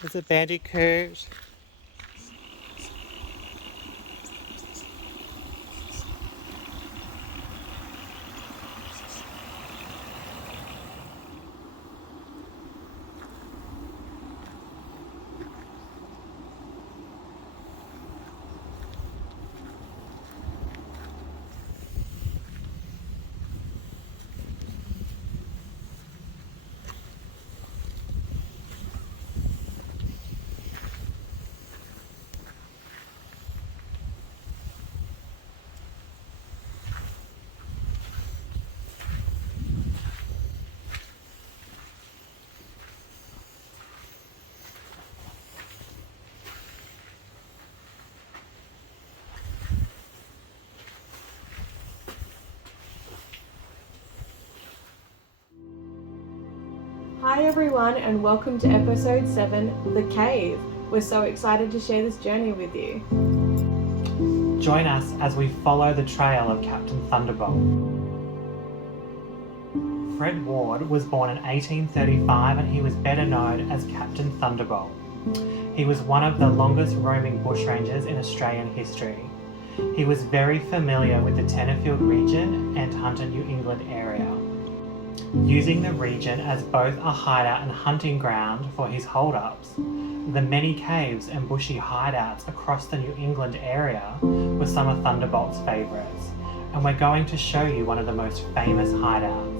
There's a bandicoot. Hi everyone and welcome to episode 7, The Cave. We're so excited to share this journey with you. Join us as we follow the trail of Captain Thunderbolt. Fred Ward was born in 1835 and he was better known as Captain Thunderbolt. He was one of the longest roaming bushrangers in Australian history. He was very familiar with the Tenterfield region and Hunter, New England area, using the region as both a hideout and hunting ground for his hold-ups. The many caves and bushy hideouts across the New England area were some of Thunderbolt's favourites, and we're going to show you one of the most famous hideouts.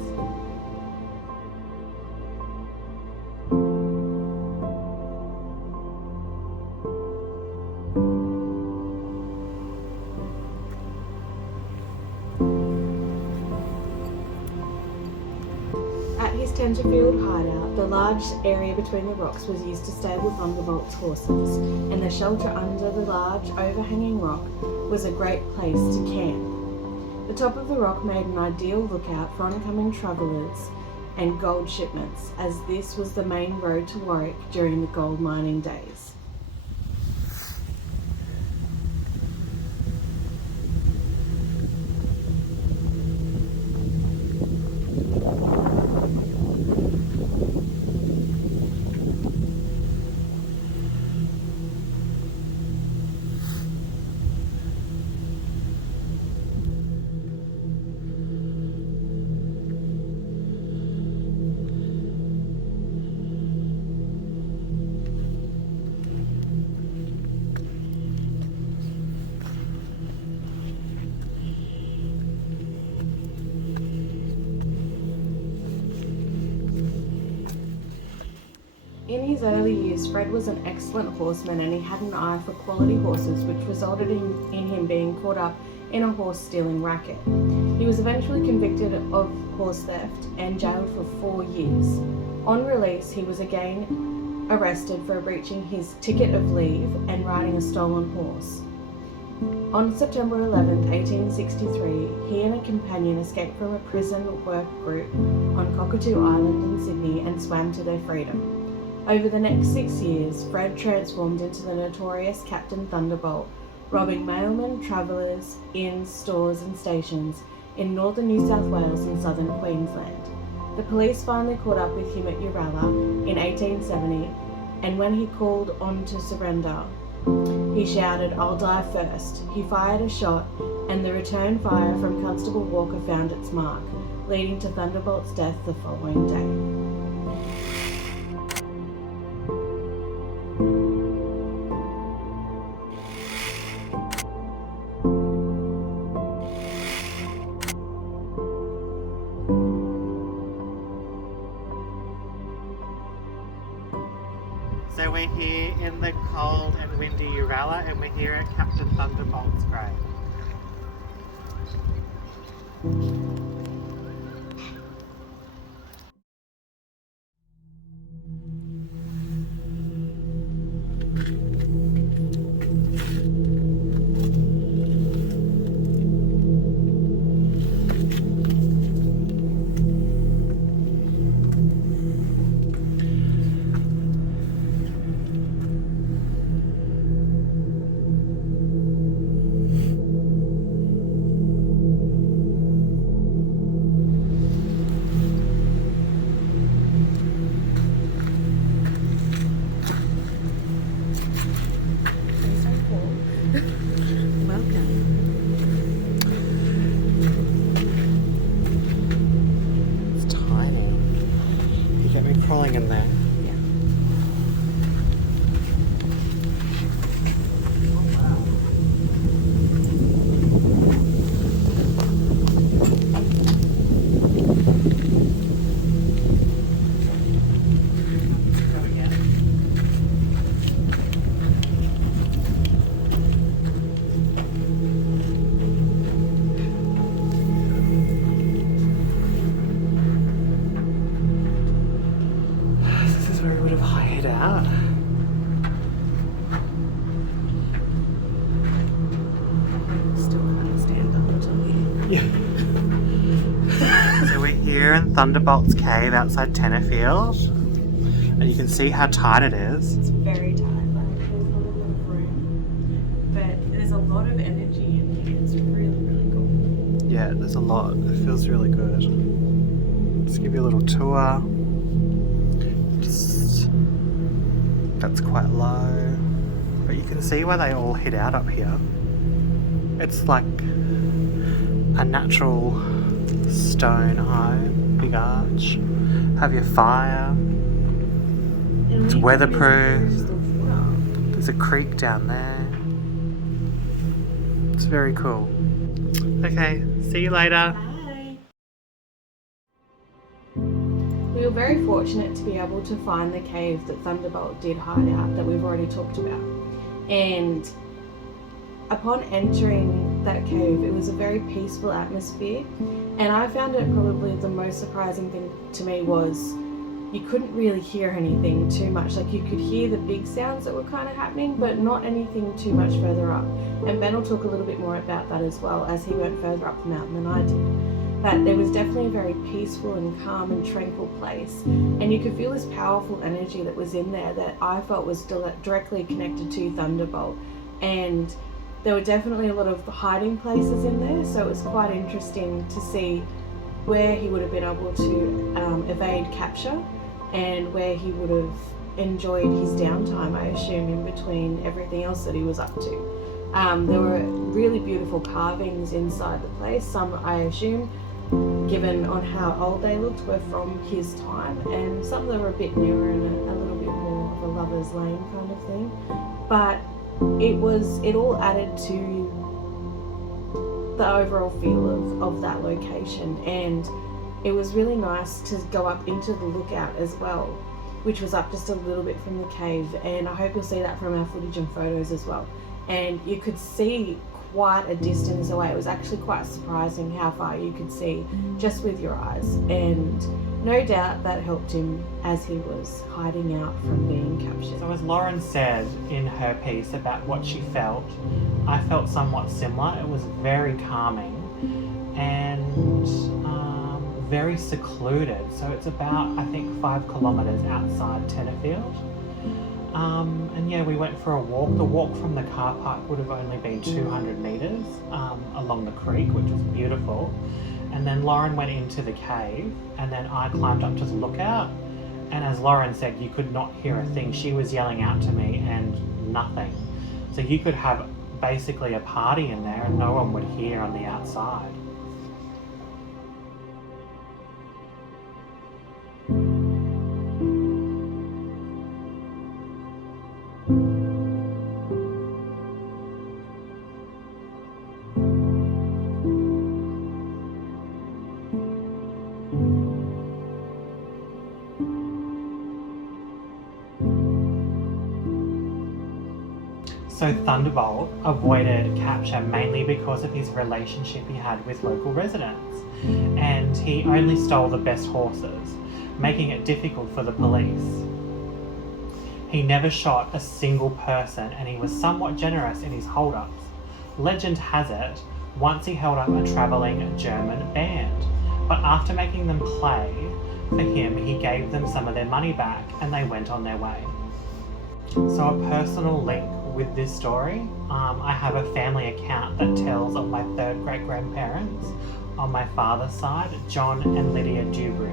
At his Tenterfield hideout, the large area between the rocks was used to stable Thunderbolt's horses, and the shelter under the large overhanging rock was a great place to camp. The top of the rock made an ideal lookout for oncoming travellers and gold shipments, as this was the main road to Warwick during the gold mining days. In his early years, Fred was an excellent horseman and he had an eye for quality horses, which resulted in him being caught up in a horse stealing racket. He was eventually convicted of horse theft and jailed for 4 years. On release, he was again arrested for breaching his ticket of leave and riding a stolen horse. On September 11, 1863, he and a companion escaped from a prison work group on Cockatoo Island in Sydney and swam to their freedom. Over the next 6 years, Fred transformed into the notorious Captain Thunderbolt, robbing mailmen, travellers, inns, stores and stations in northern New South Wales and southern Queensland. The police finally caught up with him at Uralla in 1870, and when he called on to surrender, he shouted, "I'll die first." He fired a shot, and the return fire from Constable Walker found its mark, leading to Thunderbolt's death the following day. So we're here in the cold and windy Uralla and we're here at Captain Thunderbolt's grave. Thunderbolt's cave outside Tenterfield, and you can see how tight it is. It's very tight, like there's not a lot of room, but there's a lot of energy in here. It's really, really cool. Yeah, there's a lot. It feels really good. Just give you a little tour. That's quite low, but you can see why they all hid out up here. It's like a natural stone home, big arch. Have your fire. It's weatherproof. There's a creek down there. It's very cool. Okay, see you later. Bye. We were very fortunate to be able to find the cave that Thunderbolt did hide out that we've already talked about. And upon entering that cave, it was a very peaceful atmosphere. And I found it probably the most surprising thing to me was you couldn't really hear anything too much. Like you could hear the big sounds that were kind of happening, but not anything too much further up. And Ben will talk a little bit more about that as well, as he went further up the mountain than I did. But it was definitely a very peaceful and calm and tranquil place. And you could feel this powerful energy that was in there that I felt was directly connected to Thunderbolt. And there were definitely a lot of hiding places in there, so it was quite interesting to see where he would have been able to evade capture and where he would have enjoyed his downtime, I assume, in between everything else that he was up to. There were really beautiful carvings inside the place. Some, I assume, given on how old they looked, were from his time, and some that were a bit newer and a little bit more of a lover's lane kind of thing. But it all added to the overall feel of that location, and it was really nice to go up into the lookout as well, which was up just a little bit from the cave, and I hope you'll see that from our footage and photos as well. And you could see quite a distance away. It was actually quite surprising how far you could see just with your eyes, and no doubt that helped him as he was hiding out from being captured. So as Lauren said in her piece about what she felt, I felt somewhat similar. It was very calming and very secluded. So it's about, I think, 5 kilometres outside Tenterfield. And yeah, we went for a walk. The walk from the car park would have only been 200 metres along the creek, which was beautiful. And then Lauren went into the cave, and then I climbed up to the lookout. And as Lauren said, you could not hear a thing. She was yelling out to me and nothing. So you could have basically a party in there and no one would hear on the outside. So Thunderbolt avoided capture mainly because of his relationship he had with local residents, and he only stole the best horses, making it difficult for the police. He never shot a single person, and he was somewhat generous in his hold-ups. Legend has it, once he held up a travelling German band, but after making them play for him, he gave them some of their money back and they went on their way. So a personal link with this story, I have a family account that tells of my third great grandparents on my father's side, John and Lydia Dewberry.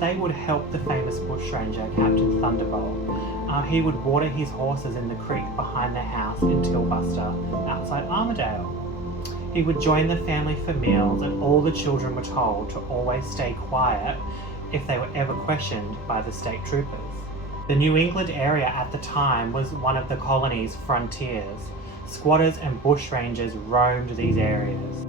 They would help the famous bushranger, Captain Thunderbolt. He would water his horses in the creek behind their house in Tilbuster, outside Armidale. He would join the family for meals, and all the children were told to always stay quiet if they were ever questioned by the state troopers. The New England area at the time was one of the colony's frontiers. Squatters and bushrangers roamed these areas.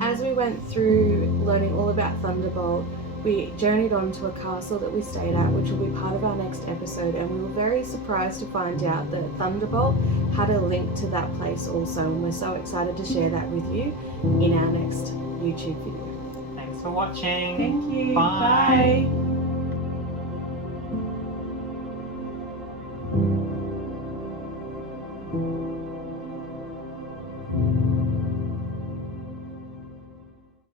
As we went through learning all about Thunderbolt, we journeyed on to a castle that we stayed at, which will be part of our next episode, and we were very surprised to find out that Thunderbolt had a link to that place also, and we're so excited to share that with you in our next YouTube video. Thanks for watching. Thank you. Bye. Bye.